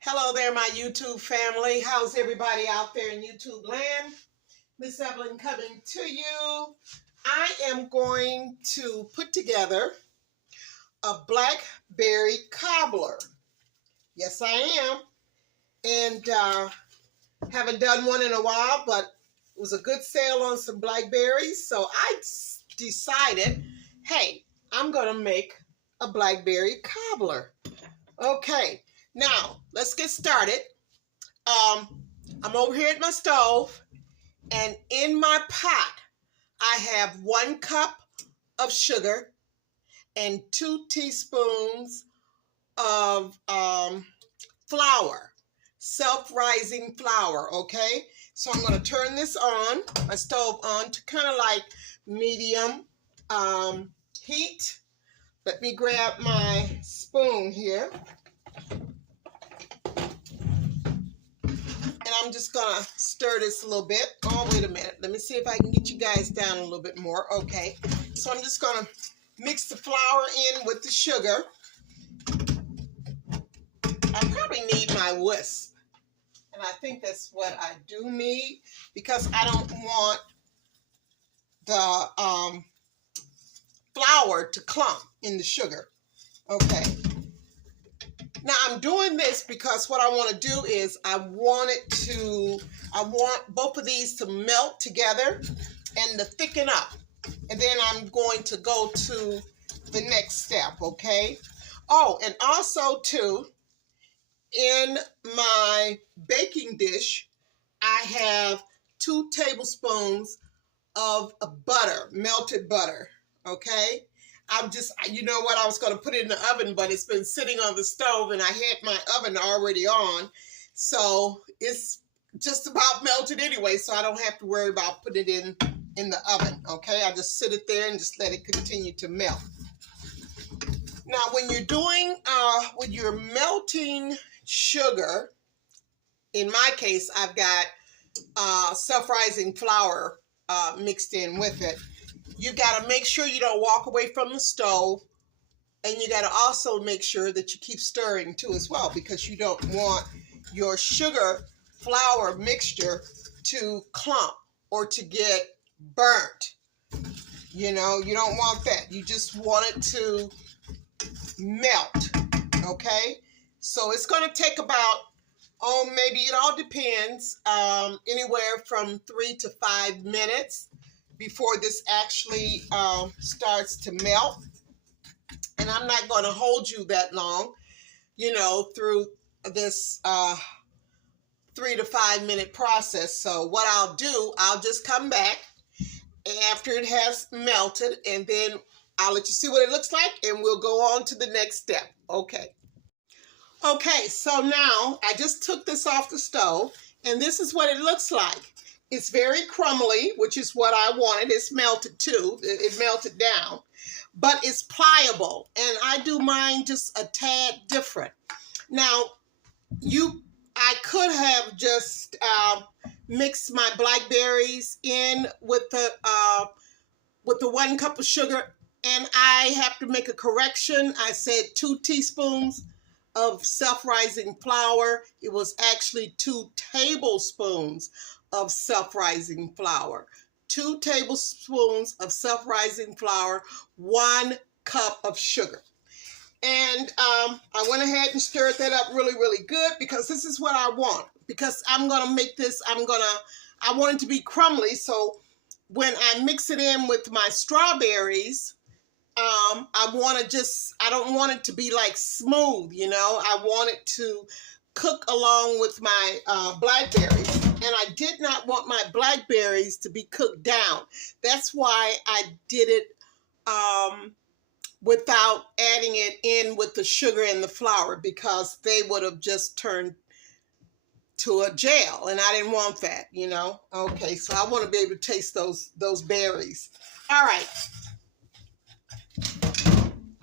Hello there, my YouTube family. How's everybody out there in YouTube land? Miss Evelyn coming to you. I am going to put together a Blackberry Cobbler. Yes, I am. And haven't done one in a while, but it was a good sale on some blackberries. So I decided, hey, I'm going to make a Blackberry Cobbler. Okay. Now, let's get started. I'm over here at my stove, and in my pot, I have 1 cup of sugar and 2 teaspoons of flour, self-rising flour, okay? So I'm going to turn this on, my stove on, to kind of like medium heat. Let me grab my spoon here. And I'm just gonna stir this a little bit. Oh, wait a minute. Let me see if I can get you guys down a little bit more. Okay. So I'm just gonna mix the flour in with the sugar. I probably need my whisk. And I think that's what I do need, because I don't want the flour to clump in the sugar. Okay. Now I'm doing this because what I want to do is I want both of these to melt together and to thicken up. And then I'm going to go to the next step, okay? Oh, and also too, in my baking dish, I have 2 tablespoons of butter, melted butter, okay? You know what, I was going to put it in the oven, but it's been sitting on the stove and I had my oven already on. So it's just about melted anyway, so I don't have to worry about putting it in the oven, okay? I just sit it there and just let it continue to melt. Now, when you're melting sugar, in my case, I've got self-rising flour mixed in with it. You got to make sure you don't walk away from the stove, and you got to also make sure that you keep stirring too as well, because you don't want your sugar flour mixture to clump or to get burnt. You know, you don't want that. You just want it to melt, okay? So it's going to take about, maybe it all depends, anywhere from 3 to 5 minutes before this actually starts to melt. And I'm not going to hold you that long, you know, through this 3 to 5 minute process. So what I'll do, I'll just come back after it has melted, and then I'll let you see what it looks like, and we'll go on to the next step. Okay. Okay, so now I just took this off the stove, and this is what it looks like. It's very crumbly, which is what I wanted. It's melted too. It melted down, but it's pliable, and I do mine just a tad different. Now, I could have just mixed my blackberries in with the 1 cup of sugar, and I have to make a correction. I said 2 teaspoons of self-rising flour. It was actually 2 tablespoons of self-rising flour. 2 tablespoons of self-rising flour, 1 cup of sugar. And I went ahead and stirred that up really, really good, because this is what I want. Because I'm going to make this, I want it to be crumbly. So when I mix it in with my strawberries, I don't want it to be like smooth, you know. I want it to cook along with my blackberries. And I did not want my blackberries to be cooked down. That's why I did it without adding it in with the sugar and the flour, because they would have just turned to a gel, and I didn't want that, you know. Okay, so I want to be able to taste those berries. All right.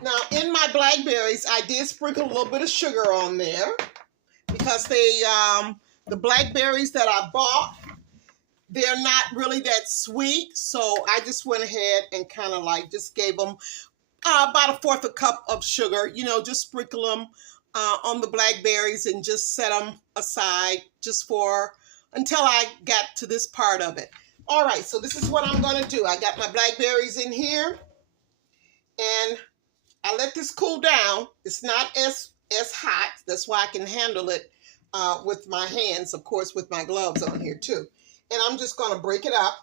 Now, in my blackberries, I did sprinkle a little bit of sugar on there, because the blackberries that I bought, they're not really that sweet. So I just went ahead and kind of like just gave them about 1/4 cup of sugar, you know, just sprinkle them on the blackberries and just set them aside just for until I got to this part of it. All right, so this is what I'm going to do. I got my blackberries in here, and I let this cool down. It's not as hot. That's why I can handle it with my hands, of course, with my gloves on here too. And I'm just going to break it up,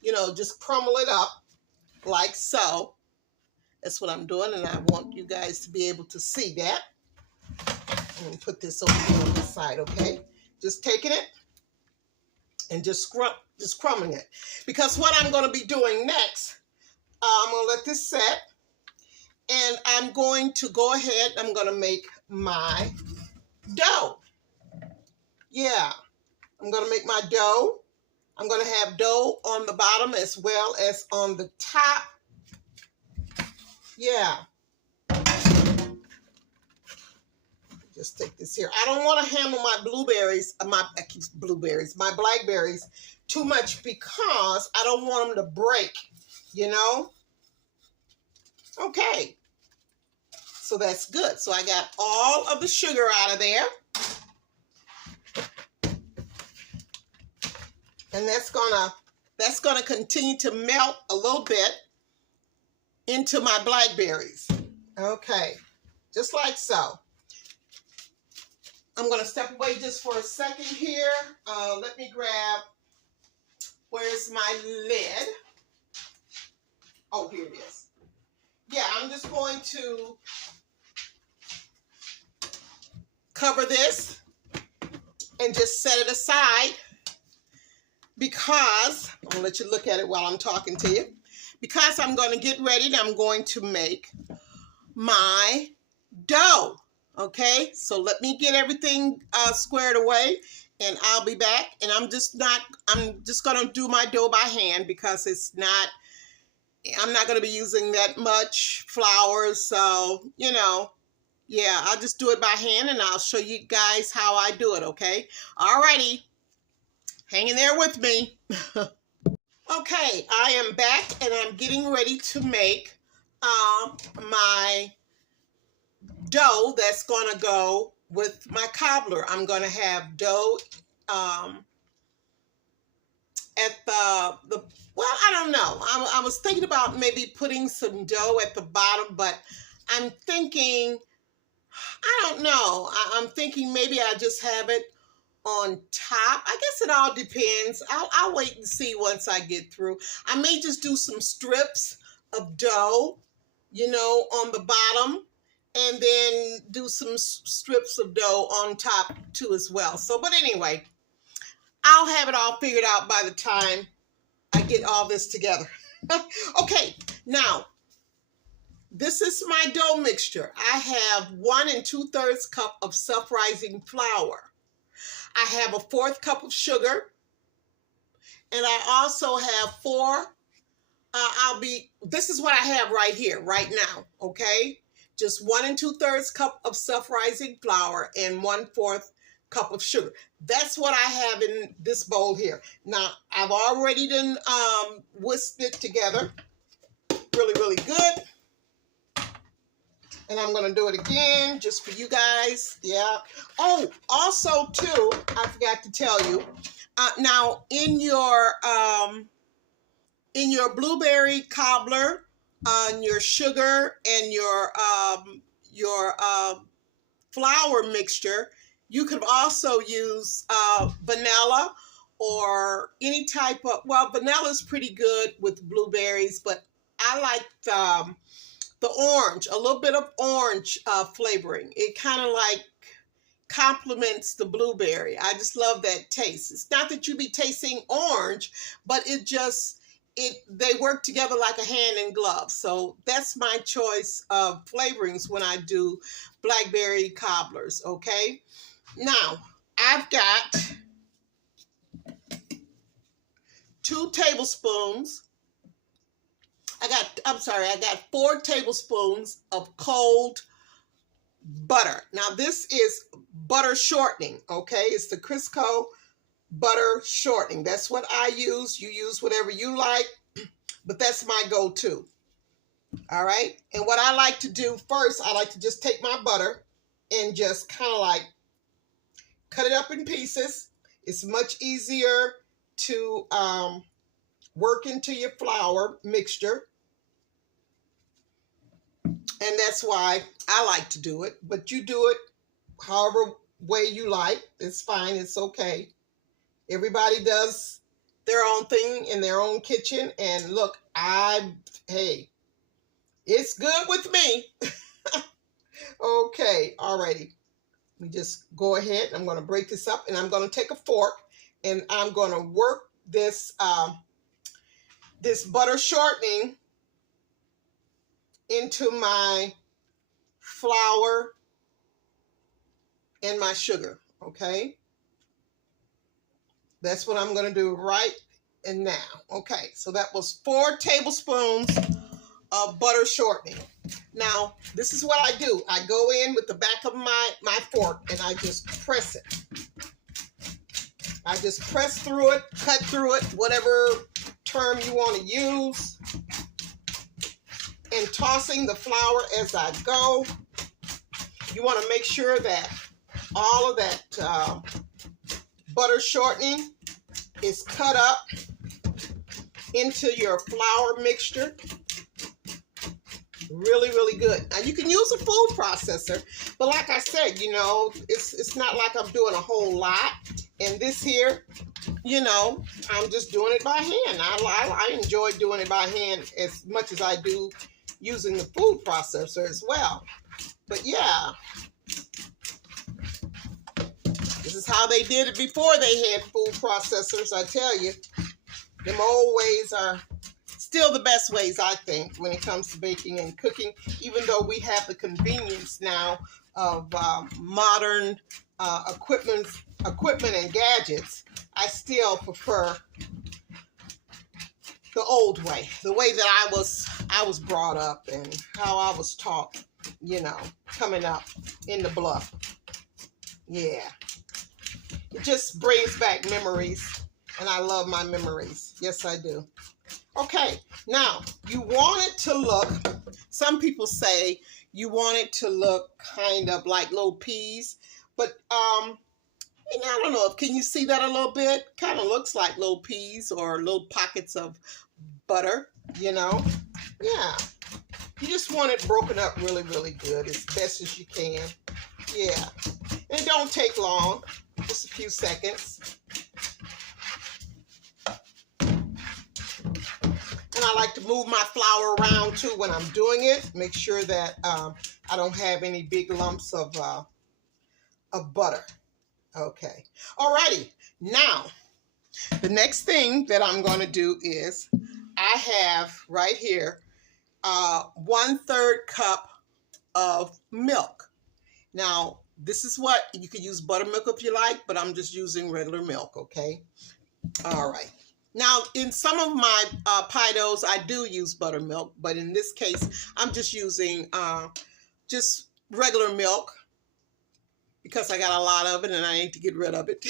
you know, just crumble it up like so. That's what I'm doing, and I want you guys to be able to see that. I'm going to put this over here on this side, okay? Just taking it and just crumbling it. Because what I'm going to be doing next, I'm going to let this set, and I'm going to go ahead, I'm going to make my dough. Yeah, I'm going to make my dough. I'm going to have dough on the bottom as well as on the top. Yeah. Just take this here. I don't want to handle my my blackberries too much because I don't want them to break, you know? Okay. So that's good. So I got all of the sugar out of there. And that's gonna continue to melt a little bit into my blackberries. Okay. Just like so. I'm going to step away just for a second here. Let me grab, where's my lid? Oh, here it is. Yeah, I'm just going to cover this and just set it aside because, I'm going to let you look at it while I'm talking to you, because I'm going to get ready and I'm going to make my dough. Okay, so let me get everything squared away and I'll be back. And I'm just going to do my dough by hand because I'm not going to be using that much flour. So, you know, yeah, I'll just do it by hand and I'll show you guys how I do it, okay? Alrighty, hang in there with me. Okay, I am back and I'm getting ready to make my dough that's going to go with my cobbler. I'm going to have dough at the well, I don't know. I was thinking about maybe putting some dough at the bottom, but I'm thinking, I don't know. I'm thinking maybe I just have it on top. I guess it all depends. I'll wait and see once I get through. I may just do some strips of dough, you know, on the bottom, and then do some strips of dough on top too as well. So, but anyway, I'll have it all figured out by the time I get all this together. Okay, now, this is my dough mixture. I have 1 2/3 cup of self-rising flour. I have a 1/4 cup of sugar. And I also have this is what I have right here, right now, okay? Just 1 2/3 cup of self-rising flour and 1/4 cup of sugar. That's what I have in this bowl here. Now, I've already done whisked it together really, really good. And I'm going to do it again just for you guys. Yeah. Oh, also, too, I forgot to tell you. Now, in your blueberry cobbler, on your sugar and your flour mixture, you could also use vanilla or any type of, well, vanilla is pretty good with blueberries, but I like the orange, a little bit of orange flavoring. It kind of like complements the blueberry. I just love that taste. It's not that you be tasting orange, but they work together like a hand in glove. So that's my choice of flavorings when I do blackberry cobblers, okay? Now, I've got 2 tablespoons. I got 4 tablespoons of cold butter. Now, this is butter shortening, okay? It's the Crisco butter shortening. That's what I use. You use whatever you like, but that's my go-to. All right? And what I like to do first, I like to just take my butter and just kind of like cut it up in pieces. It's much easier to work into your flour mixture. And that's why I like to do it. But you do it however way you like. It's fine. It's okay. Everybody does their own thing in their own kitchen. And look, hey, it's good with me. Okay, alrighty. Let me just go ahead. I'm going to break this up, and I'm going to take a fork, and I'm going to work this this butter shortening into my flour and my sugar. Okay, that's what I'm going to do right and now. Okay, so that was 4 tablespoons of butter shortening. Now, this is what I do. I go in with the back of my fork, and I just press it. I just press through it, cut through it, whatever term you want to use, and tossing the flour as I go. You want to make sure that all of that butter shortening is cut up into your flour mixture. Really, really good. Now, you can use a food processor, but like I said, you know, it's not like I'm doing a whole lot. And this here, you know, I'm just doing it by hand. I enjoy doing it by hand as much as I do using the food processor as well. But yeah, this is how they did it before they had food processors. I tell you, them old ways are still the best ways, I think, when it comes to baking and cooking, even though we have the convenience now of modern equipment and gadgets. I still prefer the old way, the way that I was brought up and how I was taught, you know, coming up in the bluff. Yeah, it just brings back memories, and I love my memories. Yes, I do. Okay, now you want it to look, some people say you want it to look kind of like little peas, but and I don't know, can you see that a little bit? Kind of looks like little peas or little pockets of butter, you know? Yeah, you just want it broken up really, really good as best as you can. Yeah, and it don't take long, just a few seconds. And I like to move my flour around too when I'm doing it. Make sure that I don't have any big lumps of butter. Okay. Alrighty. Now, the next thing that I'm going to do is I have right here 1/3 cup of milk. Now, this is what you could use buttermilk if you like, but I'm just using regular milk. Okay. All right. Now, in some of my pie doughs, I do use buttermilk, but in this case, I'm just using just regular milk because I got a lot of it and I need to get rid of it.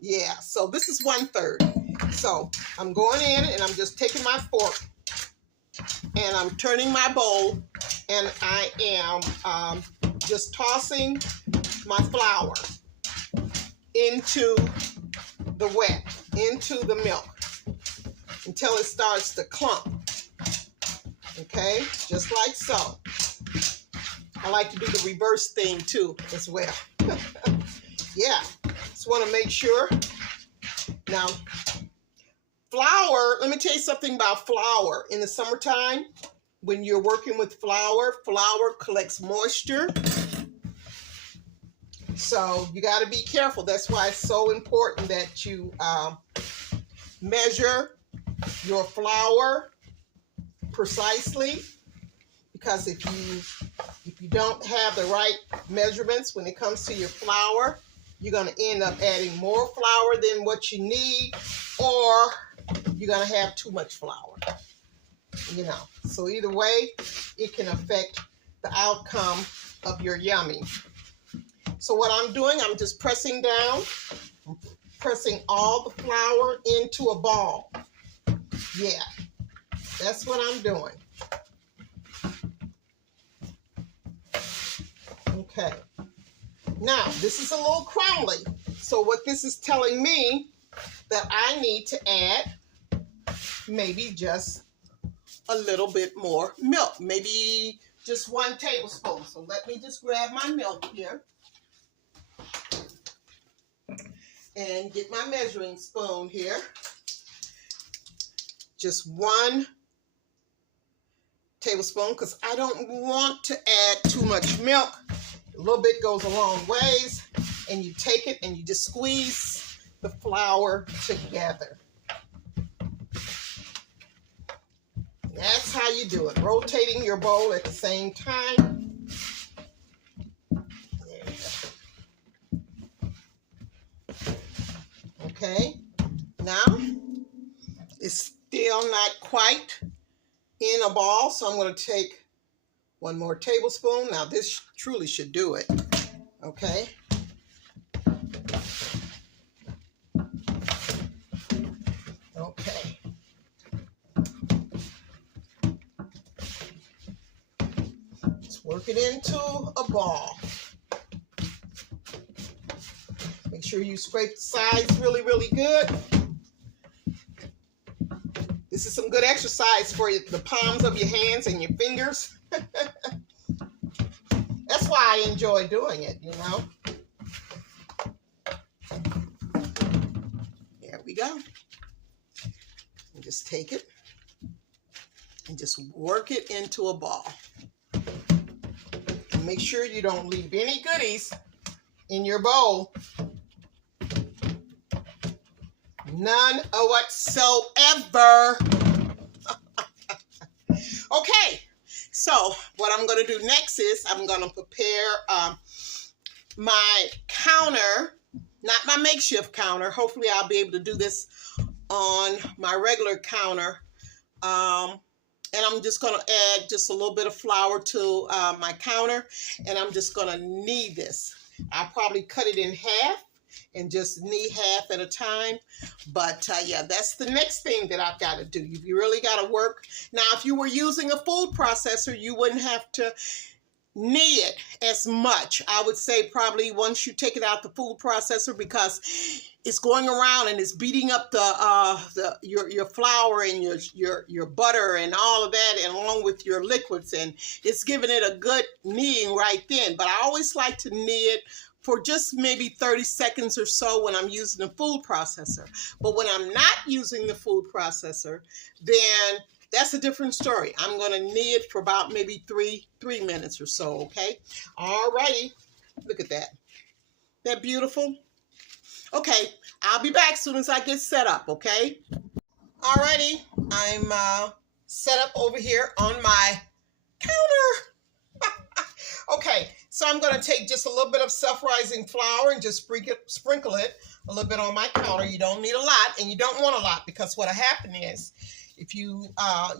Yeah, so this is 1/3. So I'm going in and I'm just taking my fork and I'm turning my bowl and I am just tossing my flour into the wet, into the milk until it starts to clump. Okay, just like so. I like to do the reverse thing too as well. Yeah, just want to make sure. Now, flour, let me tell you something about flour. In the summertime, when you're working with flour, flour collects moisture. So you got to be careful. That's why it's so important that you measure your flour precisely. Because if you don't have the right measurements when it comes to your flour, you're going to end up adding more flour than what you need, or you're going to have too much flour. You know, so either way, it can affect the outcome of your yumming. So what I'm doing, I'm just pressing down, pressing all the flour into a ball. Yeah, that's what I'm doing. Okay. Now, this is a little crumbly. So what this is telling me that I need to add maybe just a little bit more milk. Maybe just 1 tablespoon. So let me just grab my milk here and get my measuring spoon here. Just 1 tablespoon, because I don't want to add too much milk. A little bit goes a long ways, and you take it and you just squeeze the flour together. That's how you do it, rotating your bowl at the same time. There you go. Okay, now it's still not quite in a ball, so I'm going to take 1 more tablespoon. Now this truly should do it. Okay. Okay. Let's work it into a ball. Make sure you scrape the sides really, really good. This is some good exercise for the palms of your hands and your fingers. That's why I enjoy doing it, you know. There we go. And just take it and just work it into a ball. And make sure you don't leave any goodies in your bowl. None whatsoever. Okay, so what I'm going to do next is I'm going to prepare my counter, not my makeshift counter. Hopefully I'll be able to do this on my regular counter. And I'm just going to add just a little bit of flour to my counter, and I'm just going to knead this. I'll probably cut it in half and just knead half at a time. But yeah, that's the next thing that I've got to do. You really got to work. Now, if you were using a food processor, you wouldn't have to knead it as much. I would say probably once you take it out the food processor, because it's going around and it's beating up your flour and your butter and all of that, and along with your liquids, and it's giving it a good kneading right then. But I always like to knead it for just maybe 30 seconds or so when I'm using the food processor. But when I'm not using the food processor, then that's a different story. I'm going to knead it for about maybe three minutes or so, okay? All righty. Look at that. That beautiful? Okay, I'll be back as soon as I get set up, okay? All righty. I'm set up over here on my counter. Okay, so I'm going to take just a little bit of self-rising flour and just sprinkle it a little bit on my counter. You don't need a lot, and you don't want a lot, because what'll happen is if you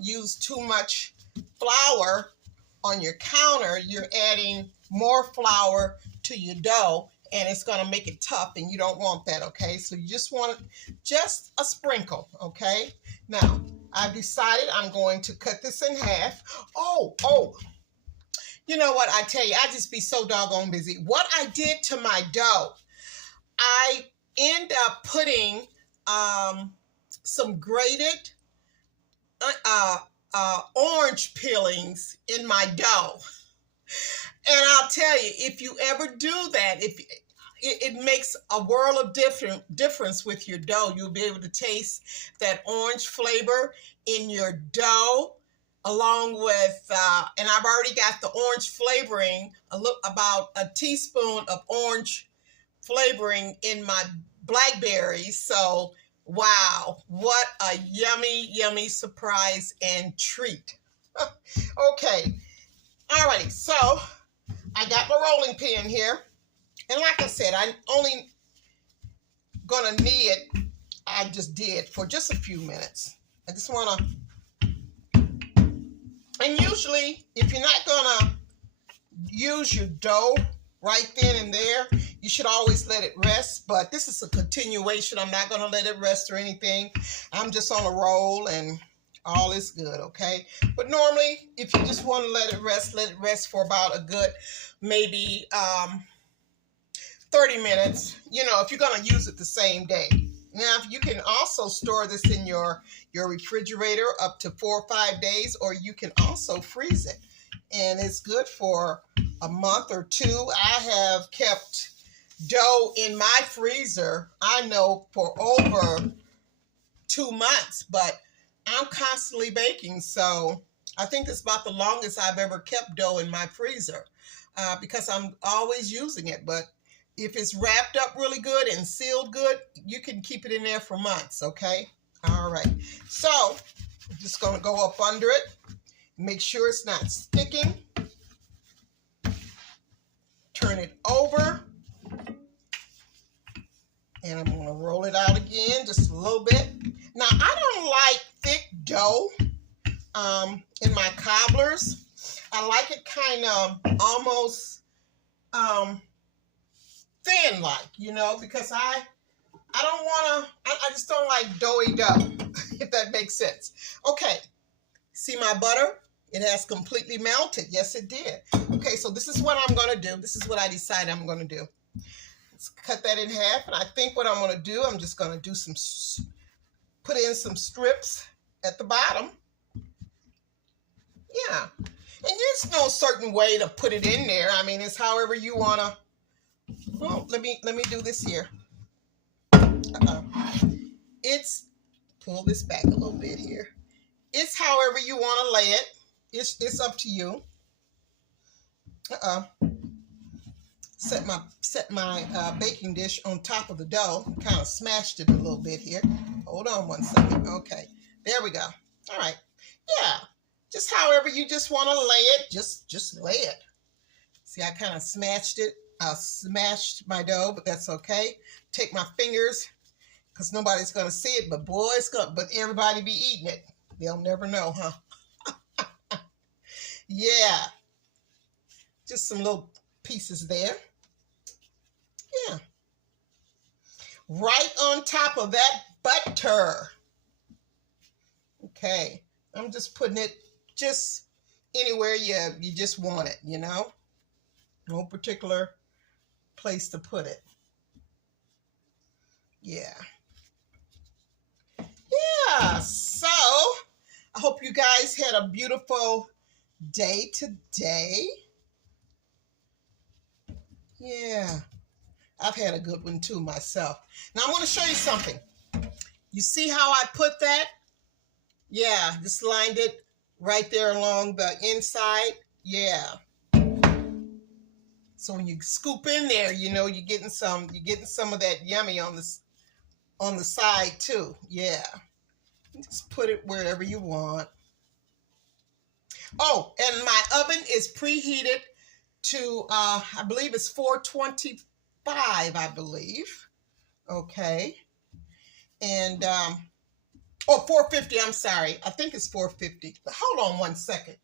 use too much flour on your counter, you're adding more flour to your dough, and it's going to make it tough, and you don't want that, okay? So you just want just a sprinkle, okay? Now, I've decided I'm going to cut this in half. Oh, you know what? I tell you, I just be so doggone busy. What I did to my dough, I end up putting some grated orange peelings in my dough. And I'll tell you, if you ever do that, it makes a world of difference with your dough. You'll be able to taste that orange flavor in your dough, along with, and I've already got the orange flavoring, about a teaspoon of orange flavoring in my blackberries. So, wow, what a yummy, yummy surprise and treat. Okay, alrighty, so I got my rolling pin here. And like I said, I'm only gonna knead it, I just did, for just a few minutes. I just wanna, and usually, if you're not gonna use your dough right then and there, you should always let it rest. But this is a continuation. I'm not gonna let it rest or anything. I'm just on a roll, and All is good, okay? But normally, if you just want to let it rest for about a good, maybe 30 minutes, you know, if you're going to use it the same day. Now, you can also store this in your refrigerator up to 4 or 5 days, or you can also freeze it. And it's good for a month or two. I have kept dough in my freezer, I know, for over 2 months, but I'm constantly baking, so I think it's about the longest I've ever kept dough in my freezer because I'm always using it. But if it's wrapped up really good and sealed good, you can keep it in there for months, okay? All right. So I'm just going to go up under it. Make sure it's not sticking. Turn it over. And I'm going to roll it out again just a little bit. Now, I don't like thick dough in my cobblers. I like it kind of almost thin-like, you know, because I don't want to, I just don't like doughy dough, if that makes sense. Okay, see my butter? It has completely melted. Yes, it did. Okay, so this is what I'm going to do. This is what I decided I'm going to do. Let's cut that in half, and I think what I'm going to do, I'm just going to do put in some strips at the bottom. Yeah, and there's no certain way to put it in there. I mean, it's however you want to. Oh, let me do this here. It's, pull this back a little bit here. It's however you want to lay it. It's up to you. Set my baking dish on top of the dough. Kind of smashed it a little bit here. Hold on one second. Okay, there we go. All right. Yeah, just however you just want to lay it. Just lay it. See, I kind of smashed it. I smashed my dough, but that's okay. Take my fingers, because nobody's gonna see it, but boy, but everybody be eating it. They'll never know, huh? Yeah. Just some little pieces there. Yeah. Right on top of that butter. Okay. I'm just putting it just anywhere you just want it, you know? No particular place to put it. Yeah. Yeah. So, I hope you guys had a beautiful day today. Yeah. I've had a good one too myself. Now I'm going to show you something. You see how I put that? Yeah, just lined it right there along the inside. Yeah. So when you scoop in there, you know you're getting some of that yummy on the side too. Yeah. Just put it wherever you want. Oh, and my oven is preheated to I believe it's 425, I believe. Okay. And 450, I'm sorry. I think it's 450. But hold on one second.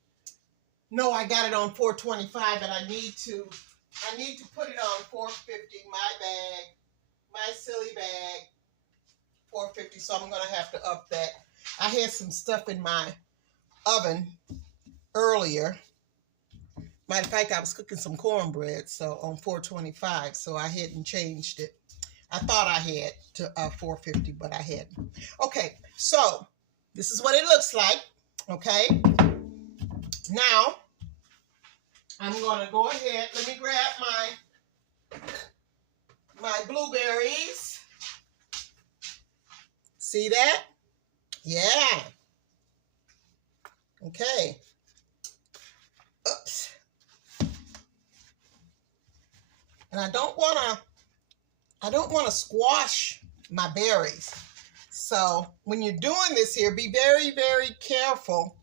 No, I got it on 425, and I need to put it on 450. My bag. My silly bag. 450, so I'm gonna have to up that. I had some stuff in my oven earlier. Matter of fact, I was cooking some cornbread, so on 425, so I hadn't changed it. I thought I had to 450, but I hadn't. Okay, so this is what it looks like. Okay, now I'm gonna go ahead. Let me grab my blueberries. See that? Yeah. Okay. Oops. And I don't want to squash my berries. So when you're doing this here, be very, very careful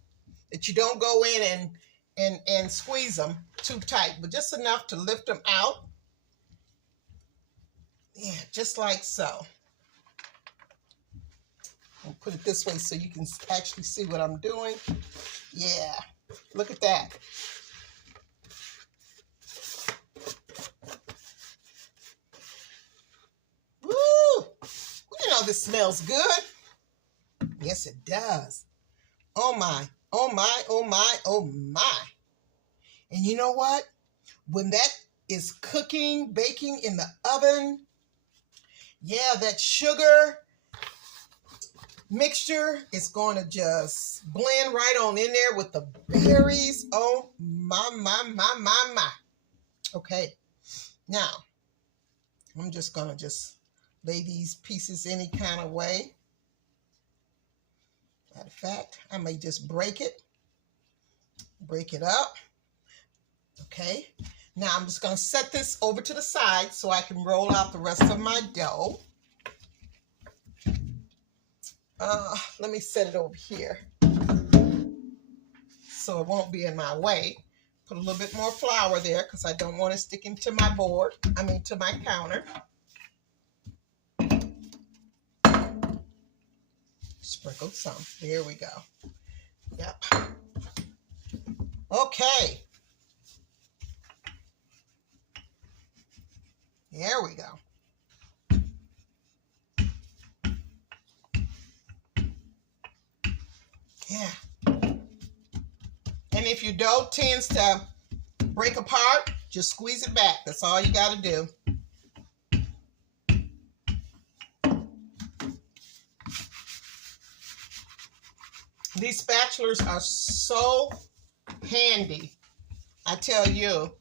that you don't go in and squeeze them too tight, but just enough to lift them out. Yeah, just like so. I'll put it this way so you can actually see what I'm doing. Yeah, look at that. Woo! You know this smells good. Yes, it does. Oh my, oh my, oh my, oh my. And you know what? When that is cooking, baking in the oven, yeah, that sugar mixture is going to just blend right on in there with the berries. Oh my, my, my, my, my. Okay, now I'm just going to just lay these pieces any kind of way. Matter of fact, I may just break it up. Okay, now I'm just going to set this over to the side so I can roll out the rest of my dough. Let me set it over here so it won't be in my way. Put a little bit more flour there because I don't want it sticking to my board, to my counter. Sprinkle some. There we go. Yep. Okay. There we go. Yeah. And if your dough tends to break apart, just squeeze it back. That's all you got to do. These spatulas are so handy, I tell you,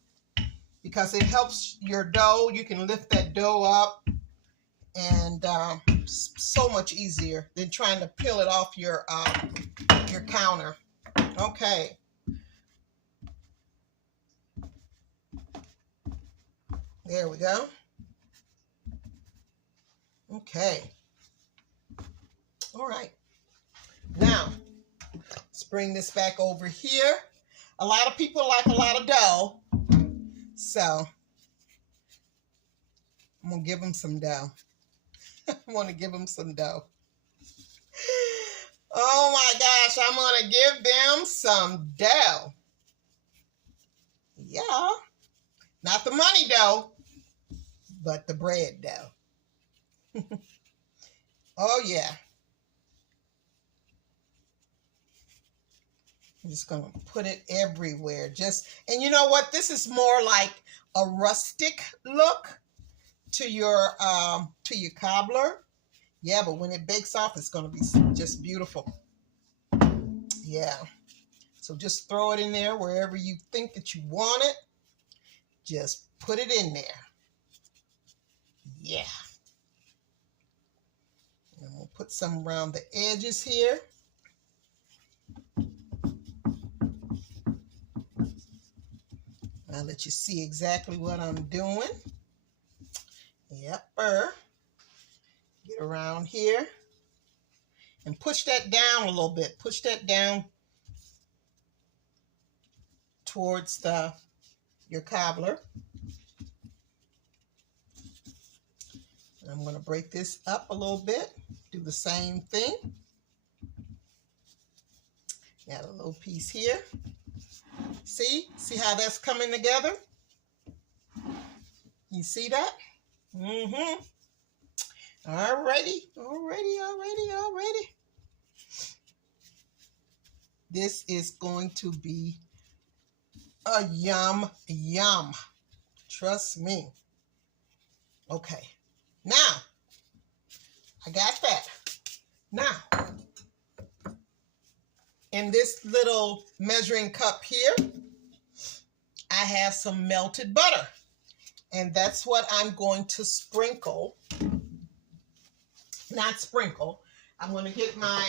because it helps your dough. You can lift that dough up, and so much easier than trying to peel it off your counter. Okay. There we go. Okay. All right. Now, let's bring this back over here. A lot of people like a lot of dough, so I'm going to give them some dough. I want to give them some dough. Oh my gosh, I'm going to give them some dough. Yeah. Not the money dough, but the bread dough. Oh yeah. I'm just going to put it everywhere. And you know what? This is more like a rustic look to your cobbler. Yeah, but when it bakes off, it's going to be just beautiful. Yeah. So just throw it in there wherever you think that you want it. Just put it in there. Yeah. And we'll put some around the edges here. I'll let you see exactly what I'm doing. Yep. Get around here and push that down a little bit. Push that down towards your cobbler. And I'm going to break this up a little bit. Do the same thing. Got a little piece here. See how that's coming together? You see that? Mm-hmm. Alrighty. This is going to be a yum. Trust me. Okay. Now, I got that. Now, in this little measuring cup here, I have some melted butter. And that's what I'm going to sprinkle. Not sprinkle. I'm going to get my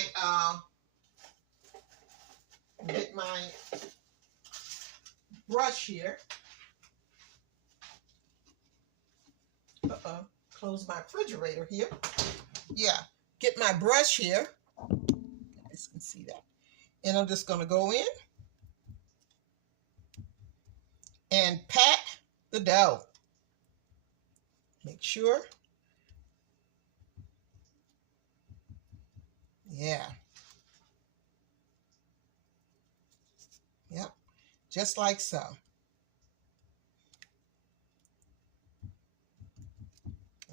brush here. Close my refrigerator here. Yeah, get my brush here. You guys can see that. And I'm just going to go in and pat the dough. Make sure. Yeah. Yep. Just like so.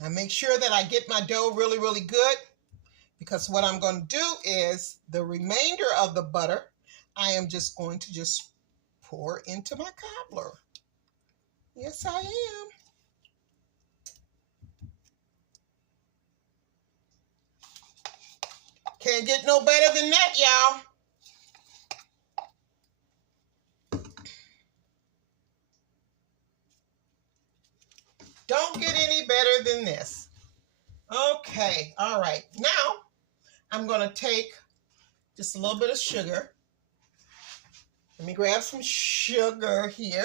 I make sure that I get my dough really, really good, because what I'm going to do is the remainder of the butter, I am just going to just pour into my cobbler. Yes, I am. Can't get no better than that, y'all. Don't get any better than this. Okay, all right. Now, I'm going to take just a little bit of sugar. Let me grab some sugar here.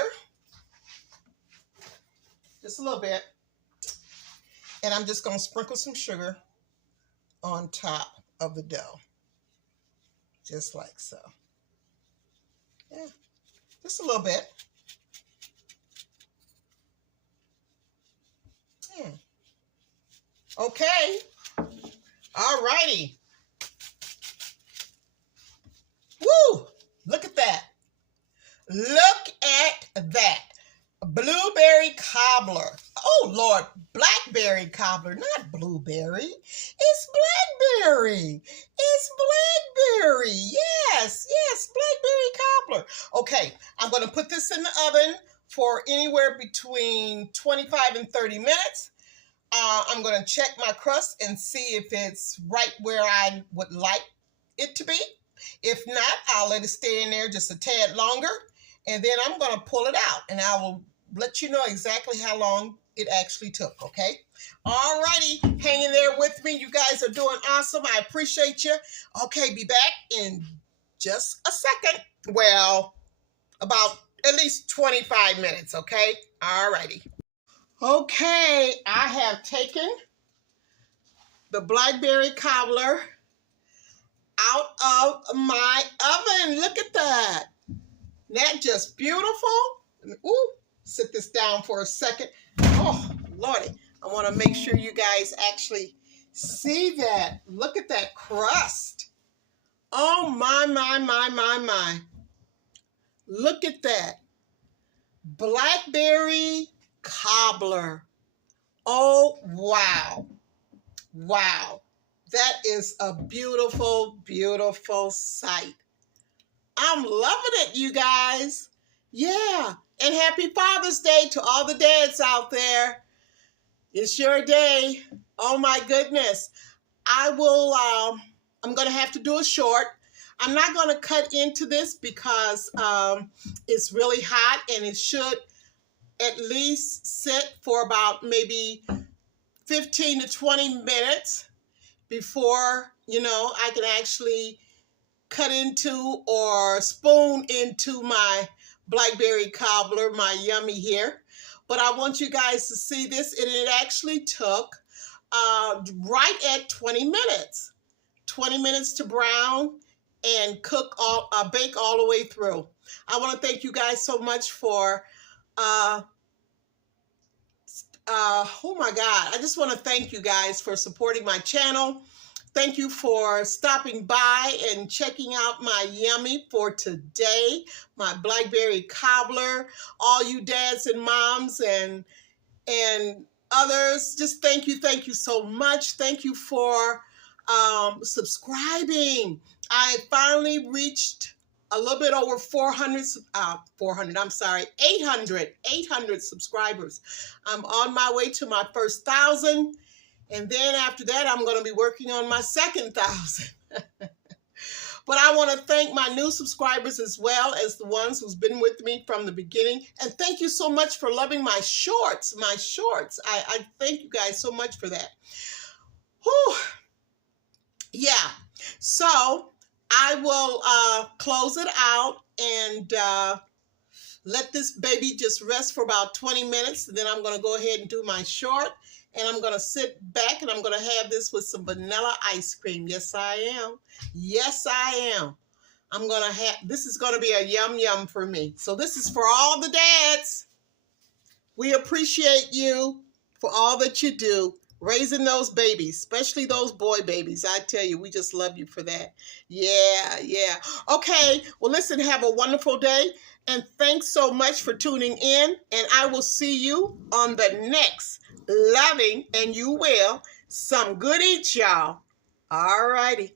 Just a little bit. And I'm just going to sprinkle some sugar on top of the dough. Just like so. Yeah, just a little bit. Okay. All righty. Woo! Look at that. Look at that. Blueberry cobbler. Oh, Lord. Blackberry cobbler, not blueberry. It's blackberry. It's blackberry. Yes, yes, blackberry cobbler. Okay, I'm going to put this in the oven for anywhere between 25 and 30 minutes. I'm going to check my crust and see if it's right where I would like it to be. If not, I'll let it stay in there just a tad longer, and then I'm going to pull it out, and I will let you know exactly how long it actually took, okay? All righty, hang in there with me. You guys are doing awesome. I appreciate you. Okay, be back in just a second. Well, about at least 25 minutes, okay? All righty. Okay, I have taken the Blackberry cobbler out of my oven. Look at that. Isn't that just beautiful? Ooh, sit this down for a second. Oh, Lordy, I want to make sure you guys actually see that. Look at that crust. Oh, my. Look at that. Blackberry cobbler. Oh, wow. Wow. That is a beautiful, beautiful sight. I'm loving it, you guys. Yeah. And happy Father's Day to all the dads out there. It's your day. Oh, my goodness. I'm going to have to do a short. I'm not going to cut into this because it's really hot, and it should at least sit for about maybe 15 to 20 minutes before, I can actually cut into or spoon into my Blackberry cobbler, my yummy here. But I want you guys to see this, and it actually took right at 20 minutes. 20 minutes to brown and bake all the way through. I want to thank you guys so much for oh my God. I just want to thank you guys for supporting my channel. Thank you for stopping by and checking out my yummy for today, my Blackberry cobbler. All you dads and moms and others, just thank you so much. Thank you for subscribing. I finally reached a little bit over 800 subscribers. I'm on my way to my first 1,000. And then after that, I'm going to be working on my second 1,000. But I want to thank my new subscribers as well as the ones who's been with me from the beginning. And thank you so much for loving my shorts. I thank you guys so much for that. Whew. Yeah. So I will close it out and let this baby just rest for about 20 minutes. And then I'm going to go ahead and do my short. And I'm going to sit back and I'm going to have this with some vanilla ice cream. Yes, I am. Yes, I am. This is going to be a yum yum for me. So this is for all the dads. We appreciate you for all that you do, raising those babies, especially those boy babies. I tell you, we just love you for that. Yeah. Okay. Well, listen, have a wonderful day. And thanks so much for tuning in. And I will see you on the next Loving, and you will, some good eats, y'all. All righty.